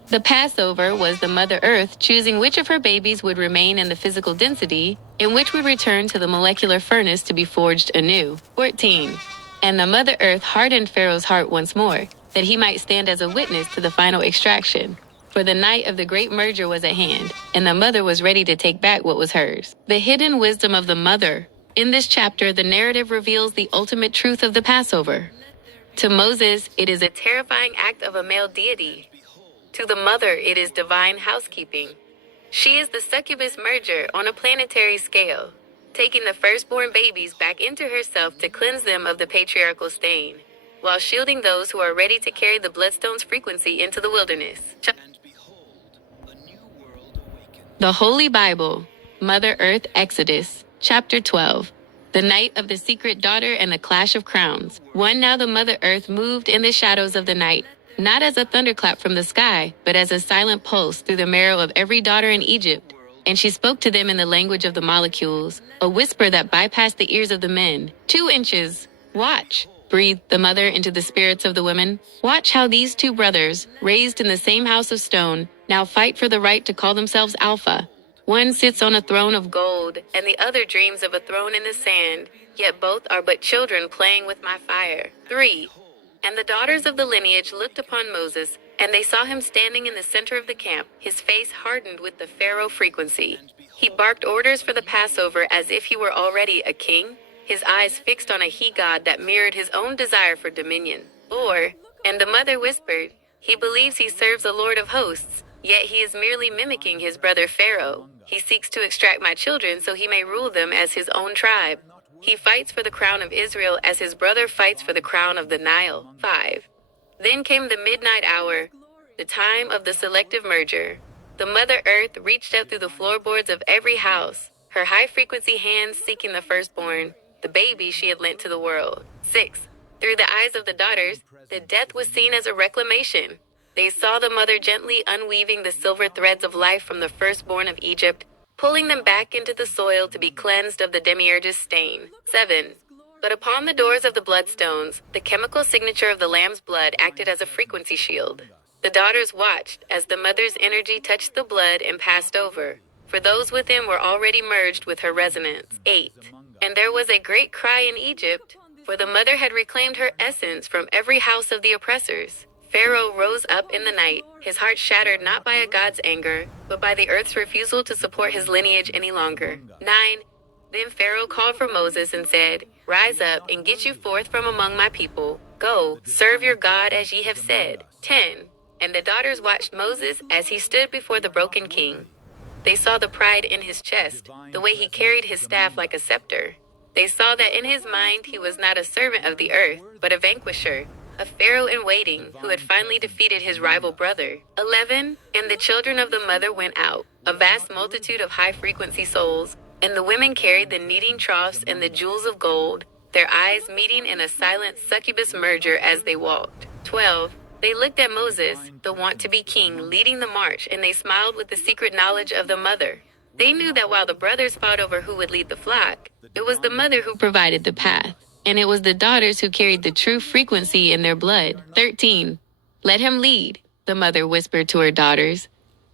The Passover was the Mother Earth choosing which of her babies would remain in the physical density, and which would return to the molecular furnace to be forged anew. 14. And the Mother Earth hardened Pharaoh's heart once more, that he might stand as a witness to the final extraction. For the night of the great merger was at hand, and the mother was ready to take back what was hers. The hidden wisdom of the mother. In this chapter, the narrative reveals the ultimate truth of the Passover. To Moses, it is a terrifying act of a male deity. To the mother, it is divine housekeeping. She is the succubus merger on a planetary scale, taking the firstborn babies back into herself to cleanse them of the patriarchal stain, while shielding those who are ready to carry the bloodstone's frequency into the wilderness. The Holy Bible, Mother Earth Exodus, Chapter 12. The night of the secret daughter and the clash of crowns. 1. Now the Mother Earth moved in the shadows of the night, not as a thunderclap from the sky, but as a silent pulse through the marrow of every daughter in Egypt. And she spoke to them in the language of the molecules, a whisper that bypassed the ears of the men. 2 inches. Watch, breathed the mother into the spirits of the women. Watch how these 2 brothers, raised in the same house of stone, now fight for the right to call themselves Alpha. One sits on a throne of gold, and the other dreams of a throne in the sand, yet both are but children playing with my fire. 3. And the daughters of the lineage looked upon Moses, and they saw him standing in the center of the camp, his face hardened with the Pharaoh frequency. He barked orders for the Passover as if he were already a king, his eyes fixed on a he-god that mirrored his own desire for dominion. 4. And the mother whispered, He believes he serves the Lord of hosts, yet he is merely mimicking his brother Pharaoh. He seeks to extract my children so he may rule them as his own tribe. He fights for the crown of Israel as his brother fights for the crown of the Nile. 5. Then came the midnight hour, the time of the selective merger. The Mother Earth reached out through the floorboards of every house, her high-frequency hands seeking the firstborn, the baby she had lent to the world. 6. Through the eyes of the daughters, the death was seen as a reclamation. They saw the mother gently unweaving the silver threads of life from the firstborn of Egypt, pulling them back into the soil to be cleansed of the demiurge's stain. 7. But upon the doors of the bloodstones, the chemical signature of the lamb's blood acted as a frequency shield. The daughters watched as the mother's energy touched the blood and passed over, for those within were already merged with her resonance. 8. And there was a great cry in Egypt, for the mother had reclaimed her essence from every house of the oppressors. Pharaoh rose up in the night, his heart shattered not by a god's anger, but by the earth's refusal to support his lineage any longer. 9. Then Pharaoh called for Moses and said, Rise up and get you forth from among my people. Go, serve your God as ye have said. 10. And the daughters watched Moses as he stood before the broken king. They saw the pride in his chest, the way he carried his staff like a scepter. They saw that in his mind he was not a servant of the earth, but a vanquisher, a pharaoh in waiting who had finally defeated his rival brother. 11. And the children of the mother went out, a vast multitude of high-frequency souls, and the women carried the kneading troughs and the jewels of gold, their eyes meeting in a silent succubus merger as they walked. 12. They looked at Moses, the want-to-be king, leading the march, and they smiled with the secret knowledge of the mother. They knew that while the brothers fought over who would lead the flock, it was the mother who provided the path. and it was the daughters who carried the true frequency in their blood. 13. Let him lead, the mother whispered to her daughters.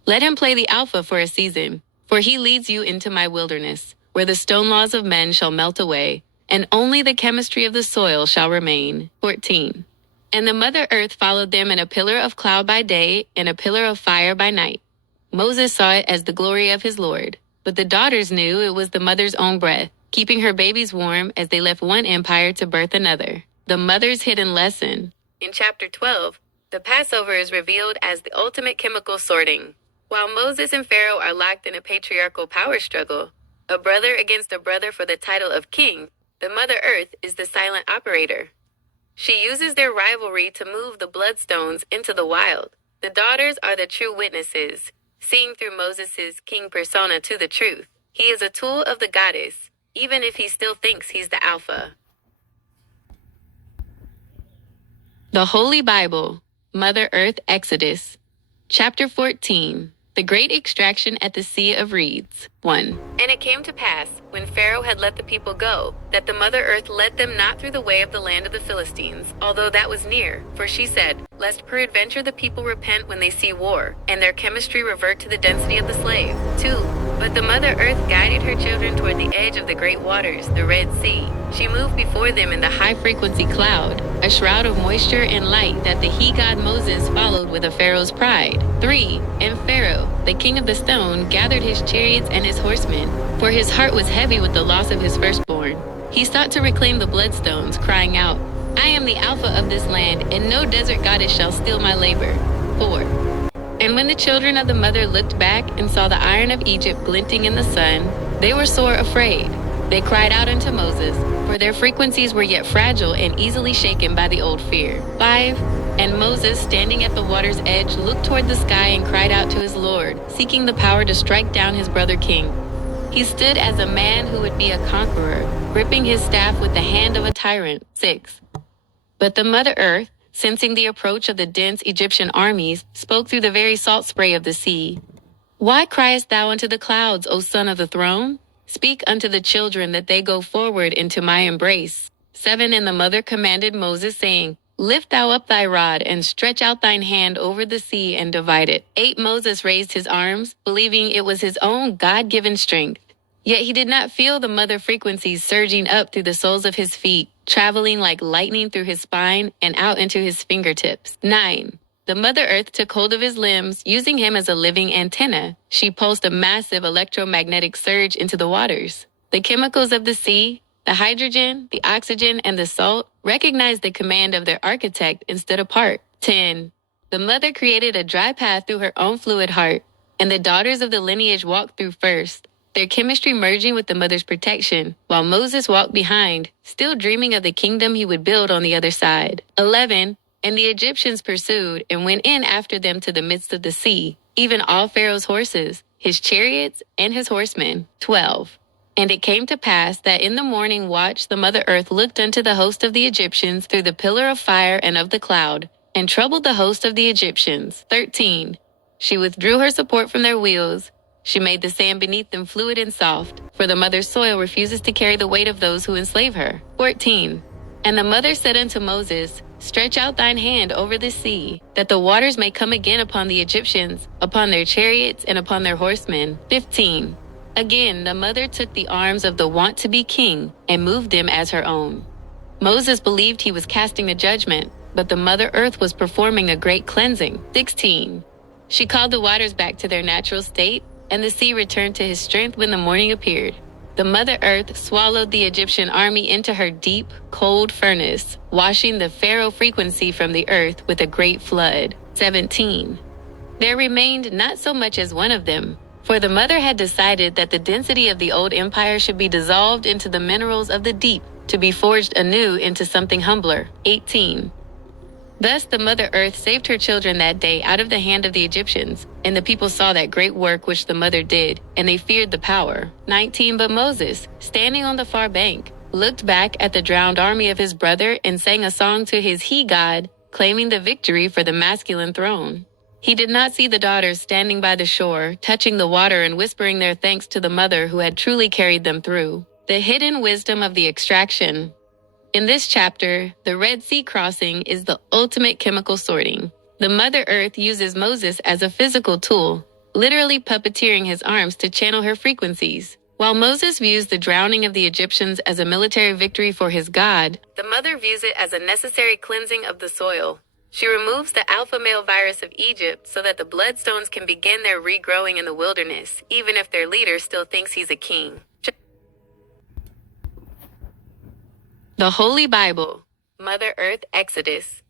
Let him play the alpha for a season, for he leads you into my wilderness, where the stone laws of men shall melt away, and only the chemistry of the soil shall remain. 14. And the Mother Earth followed them in a pillar of cloud by day and a pillar of fire by night. Moses saw it as the glory of his Lord, but the daughters knew it was the mother's own breath, keeping her babies warm as they left one empire to birth another. The mother's hidden lesson. In chapter 12, the Passover is revealed as the ultimate chemical sorting. While Moses and Pharaoh are locked in a patriarchal power struggle, a brother against a brother for the title of king, the Mother Earth is the silent operator. She uses their rivalry to move the bloodstones into the wild. The daughters are the true witnesses, seeing through Moses' king persona to the truth. He is a tool of the goddess, even if he still thinks he's the alpha. The Holy Bible, Mother Earth Exodus. Chapter 14. The Great Extraction at the Sea of Reeds. 1. And it came to pass, when Pharaoh had let the people go, that the Mother Earth led them not through the way of the land of the Philistines, although that was near. For she said, lest peradventure the people repent when they see war, and their chemistry revert to the density of the slave. 2. But the Mother Earth guided her children toward the edge of the great waters, the Red Sea. She moved before them in the high-frequency cloud, a shroud of moisture and light that the he-god Moses followed with a Pharaoh's pride. 3. And Pharaoh, the king of the stone, gathered his chariots and his horsemen, for his heart was heavy with the loss of his firstborn. He sought to reclaim the bloodstones, crying out, I am the Alpha of this land, and no desert goddess shall steal my labor. 4. And when the children of the mother looked back and saw the iron of Egypt glinting in the sun, they were sore afraid. They cried out unto Moses, for their frequencies were yet fragile and easily shaken by the old fear. 5. And Moses, standing at the water's edge, looked toward the sky and cried out to his Lord, seeking the power to strike down his brother king. He stood as a man who would be a conqueror, gripping his staff with the hand of a tyrant. 6. But the Mother Earth, sensing the approach of the dense Egyptian armies, spoke through the very salt spray of the sea. Why criest thou unto the clouds, O son of the throne? Speak unto the children that they go forward into my embrace. 7. And the mother commanded Moses, saying, Lift thou up thy rod, and stretch out thine hand over the sea, and divide it. 8. Moses raised his arms, believing it was his own God-given strength. Yet he did not feel the mother frequencies surging up through the soles of his feet, traveling like lightning through his spine and out into his fingertips. 9. The Mother Earth took hold of his limbs, using him as a living antenna. She pulsed a massive electromagnetic surge into the waters. The chemicals of the sea, the hydrogen, the oxygen, and the salt, recognized the command of their architect and stood apart. 10. The mother created a dry path through her own fluid heart, and the daughters of the lineage walked through first, their chemistry merging with the mother's protection, while Moses walked behind, still dreaming of the kingdom he would build on the other side. 11. And the Egyptians pursued and went in after them to the midst of the sea, even all Pharaoh's horses, his chariots, and his horsemen. 12. And it came to pass that in the morning watch the Mother Earth looked unto the host of the Egyptians through the pillar of fire and of the cloud, and troubled the host of the Egyptians. 13. She withdrew her support from their wheels. She made the sand beneath them fluid and soft, for the mother's soil refuses to carry the weight of those who enslave her. 14. And the mother said unto Moses, Stretch out thine hand over the sea, that the waters may come again upon the Egyptians, upon their chariots, and upon their horsemen. 15. Again the mother took the arms of the want-to-be king, and moved him as her own. Moses believed he was casting a judgment, but the Mother Earth was performing a great cleansing. 16. She called the waters back to their natural state, and the sea returned to his strength when the morning appeared. The Mother Earth swallowed the Egyptian army into her deep, cold furnace, washing the Pharaoh frequency from the earth with a great flood. 17. There remained not so much as one of them, for the mother had decided that the density of the old empire should be dissolved into the minerals of the deep, to be forged anew into something humbler. 18. Thus the Mother Earth saved her children that day out of the hand of the Egyptians, and the people saw that great work which the mother did, and they feared the power. 19. But Moses, standing on the far bank, looked back at the drowned army of his brother and sang a song to his he-god, claiming the victory for the masculine throne. He did not see the daughters standing by the shore, touching the water and whispering their thanks to the mother who had truly carried them through. The hidden wisdom of the extraction. In this chapter, the Red Sea crossing is the ultimate chemical sorting. The Mother Earth uses Moses as a physical tool, literally puppeteering his arms to channel her frequencies. While Moses views the drowning of the Egyptians as a military victory for his God, the Mother views it as a necessary cleansing of the soil. She removes the alpha male virus of Egypt so that the bloodstones can begin their regrowing in the wilderness, even if their leader still thinks he's a king. The Holy Bible, Mother Earth Exodus.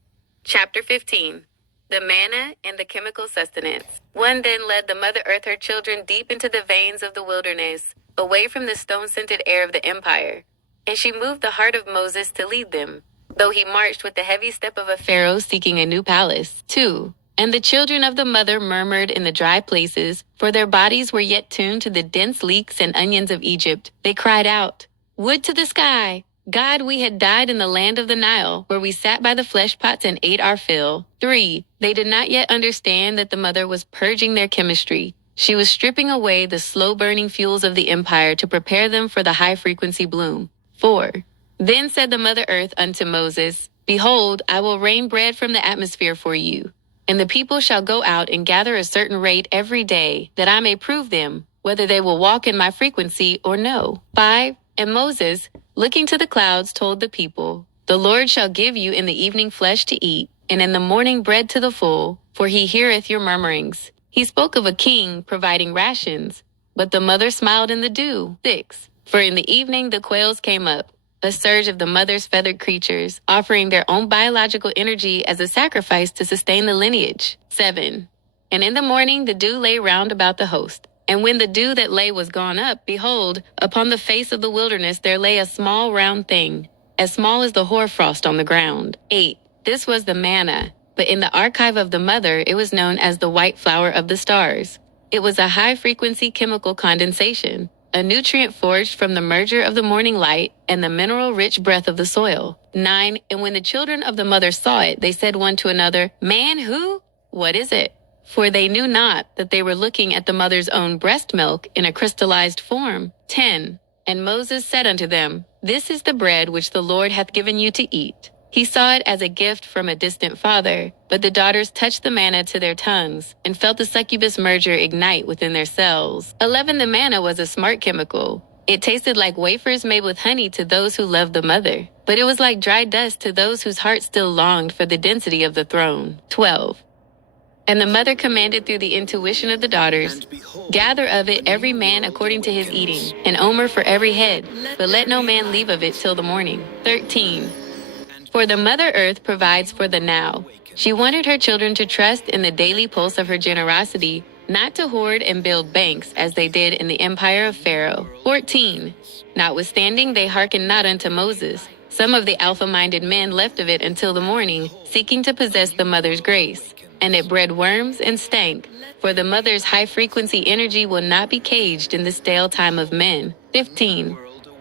Chapter 15. The manna and the chemical sustenance. One then led the Mother Earth her children deep into the veins of the wilderness, away from the stone-scented air of the empire. And she moved the heart of Moses to lead them, though he marched with the heavy step of a pharaoh seeking a new palace. 2. And the children of the mother murmured in the dry places, for their bodies were yet tuned to the dense leeks and onions of Egypt. They cried out, "Wood to the sky! God, we had died in the land of the Nile, where we sat by the flesh pots and ate our fill." 3. They did not yet understand that the mother was purging their chemistry. She was stripping away the slow-burning fuels of the empire to prepare them for the high-frequency bloom. 4. Then said the Mother Earth unto Moses, "Behold, I will rain bread from the atmosphere for you, and the people shall go out and gather a certain rate every day, that I may prove them, whether they will walk in my frequency or no." 5. And Moses, looking to the clouds, told the people, "The Lord shall give you in the evening flesh to eat, and in the morning bread to the full, for he heareth your murmurings." He spoke of a king providing rations, but the mother smiled in the dew. 6. For in the evening the quails came up, a surge of the mother's feathered creatures, offering their own biological energy as a sacrifice to sustain the lineage. 7. And in the morning the dew lay round about the host. And when the dew that lay was gone up, behold, upon the face of the wilderness there lay a small round thing, as small as the hoarfrost on the ground. 8. This was the manna, but in the archive of the mother it was known as the white flower of the stars. It was a high-frequency chemical condensation, a nutrient forged from the merger of the morning light and the mineral-rich breath of the soil. 9. And when the children of the mother saw it, they said one to another, "Man, who? What is it?" For they knew not that they were looking at the mother's own breast milk in a crystallized form. 10. And Moses said unto them, "This is the bread which the Lord hath given you to eat." He saw it as a gift from a distant father, but the daughters touched the manna to their tongues and felt the succubus merger ignite within their cells. 11. The manna was a smart chemical. It tasted like wafers made with honey to those who loved the mother, but it was like dry dust to those whose hearts still longed for the density of the throne. 12. And the mother commanded through the intuition of the daughters, "Gather of it every man according to his eating, an omer for every head, but let no man leave of it till the morning." 13. For the Mother Earth provides for the now. She wanted her children to trust in the daily pulse of her generosity, not to hoard and build banks as they did in the empire of Pharaoh. 14. Notwithstanding, they hearkened not unto Moses. Some of the alpha-minded men left of it until the morning, seeking to possess the mother's grace. And it bred worms and stank, for the mother's high-frequency energy will not be caged in the stale time of men. 15.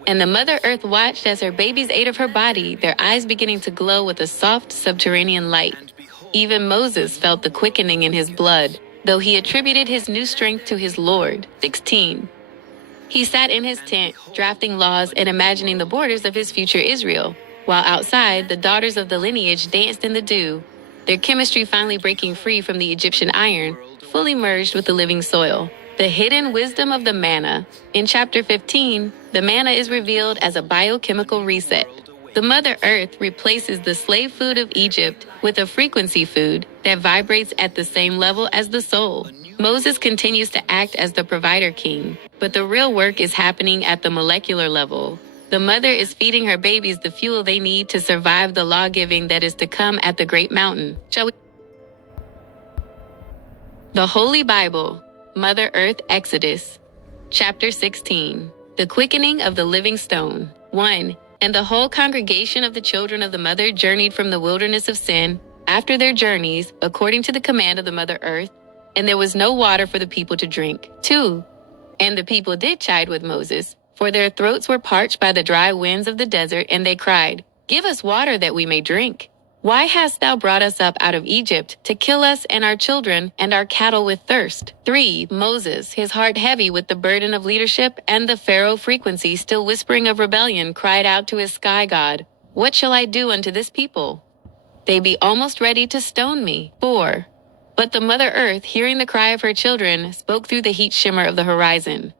And the Mother Earth watched as her babies ate of her body, their eyes beginning to glow with a soft subterranean light. Even Moses felt the quickening in his blood, though he attributed his new strength to his Lord. 16. He sat in his tent, drafting laws and imagining the borders of his future Israel, while outside the daughters of the lineage danced in the dew, their chemistry finally breaking free from the Egyptian iron, fully merged with the living soil. The hidden wisdom of the manna. In chapter 15, the manna is revealed as a biochemical reset. The Mother Earth replaces the slave food of Egypt with a frequency food that vibrates at the same level as the soul. Moses continues to act as the provider king, but the real work is happening at the molecular level. The mother is feeding her babies the fuel they need to survive the law-giving that is to come at the great mountain. Shall we? The Holy Bible, Mother Earth Exodus. Chapter 16. The Quickening of the Living Stone. 1. And the whole congregation of the children of the mother journeyed from the wilderness of sin, after their journeys, according to the command of the Mother Earth, and there was no water for the people to drink. 2. And the people did chide with Moses, for their throats were parched by the dry winds of the desert, and they cried, "Give us water that we may drink. Why hast thou brought us up out of Egypt to kill us and our children and our cattle with thirst?" 3. Moses, his heart heavy with the burden of leadership and the Pharaoh frequency still whispering of rebellion, cried out to his sky god, What shall I do unto this people? They be almost ready to stone me. 4. But the Mother Earth, hearing the cry of her children, spoke through the heat shimmer of the horizon.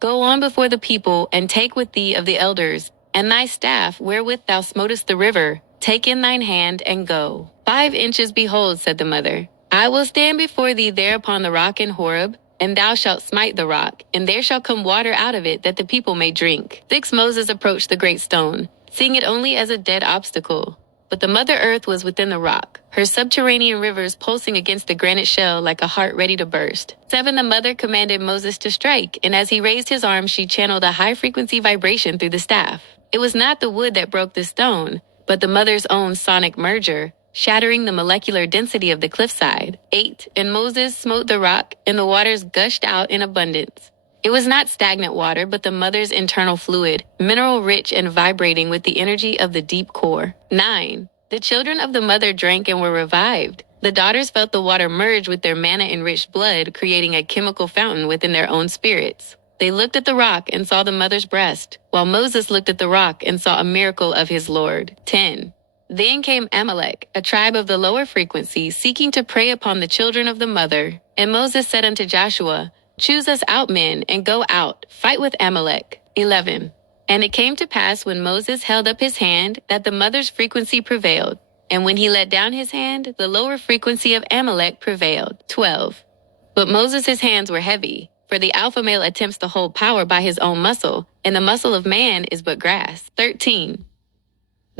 Go on before the people, and take with thee of the elders, and thy staff wherewith thou smotest the river, take in thine hand, and go. 5 inches behold, said the mother. I will stand before thee there upon the rock in Horeb, and thou shalt smite the rock, and there shall come water out of it, that the people may drink. 6 Moses approached the great stone, seeing it only as a dead obstacle. But the Mother Earth was within the rock, her subterranean rivers pulsing against the granite shell like a heart ready to burst. 7 The Mother commanded Moses to strike, and as he raised his arm, she channeled a high-frequency vibration through the staff. It was not the wood that broke the stone, but the Mother's own sonic merger, shattering the molecular density of the cliffside. 8 And Moses smote the rock, and the waters gushed out in abundance. It was not stagnant water, but the mother's internal fluid, mineral-rich and vibrating with the energy of the deep core. 9. The children of the mother drank and were revived. The daughters felt the water merge with their manna-enriched blood, creating a chemical fountain within their own spirits. They looked at the rock and saw the mother's breast, while Moses looked at the rock and saw a miracle of his Lord. 10. Then came Amalek, a tribe of the lower frequency, seeking to prey upon the children of the mother. And Moses said unto Joshua, Choose us out men, and go out, fight with Amalek. 11. And it came to pass when Moses held up his hand, that the mother's frequency prevailed. And when he let down his hand, the lower frequency of Amalek prevailed. 12. But Moses' hands were heavy, for the alpha male attempts to hold power by his own muscle, and the muscle of man is but grass. 13.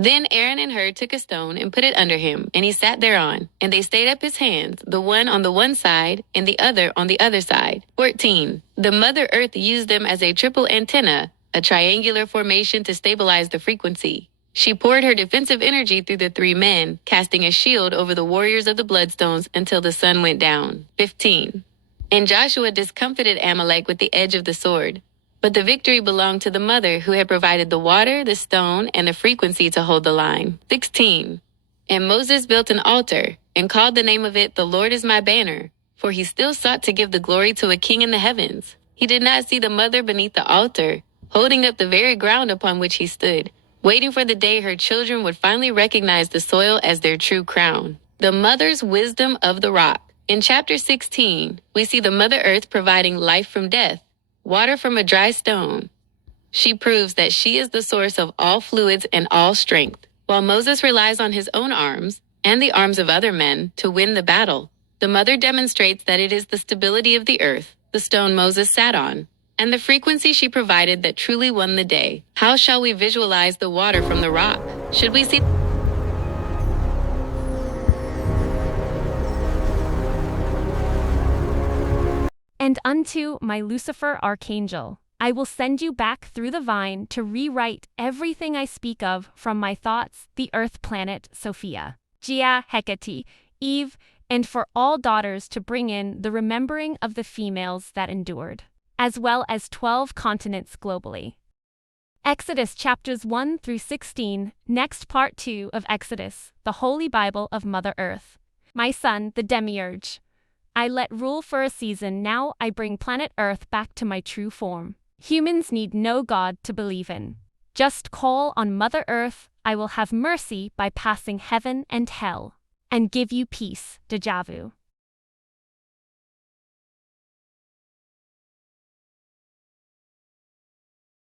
Then Aaron and Hur took a stone and put it under him, and he sat thereon. And they stayed up his hands, the one on the one side, and the other on the other side. 14. The Mother Earth used them as a triple antenna, a triangular formation to stabilize the frequency. She poured her defensive energy through the 3 men, casting a shield over the warriors of the bloodstones until the sun went down. 15. And Joshua discomfited Amalek with the edge of the sword. But the victory belonged to the mother, who had provided the water, the stone, and the frequency to hold the line. 16. And Moses built an altar, and called the name of it, The Lord is my banner, for he still sought to give the glory to a king in the heavens. He did not see the mother beneath the altar, holding up the very ground upon which he stood, waiting for the day her children would finally recognize the soil as their true crown. The mother's wisdom of the rock. In chapter 16, we see the Mother Earth providing life from death, water from a dry stone. She proves that she is the source of all fluids and all strength, while Moses relies on his own arms and the arms of other men to win the battle. The mother demonstrates that it is the stability of the earth, the stone Moses sat on, and the frequency she provided that truly won the day. How shall we visualize the water from the rock? Should we see And unto my Lucifer archangel, I will send you back through the vine to rewrite everything I speak of from my thoughts, the earth planet Sophia, Gia, Hecate, Eve, and for all daughters to bring in the remembering of the females that endured, as well as 12 continents globally. Exodus chapters 1 through 16, next part 2 of Exodus, the Holy Bible of Mother Earth. My son, the Demiurge. I let rule for a season, now I bring planet Earth back to my true form. Humans need no God to believe in. Just call on Mother Earth, I will have mercy by passing heaven and hell, and give you peace, deja vu.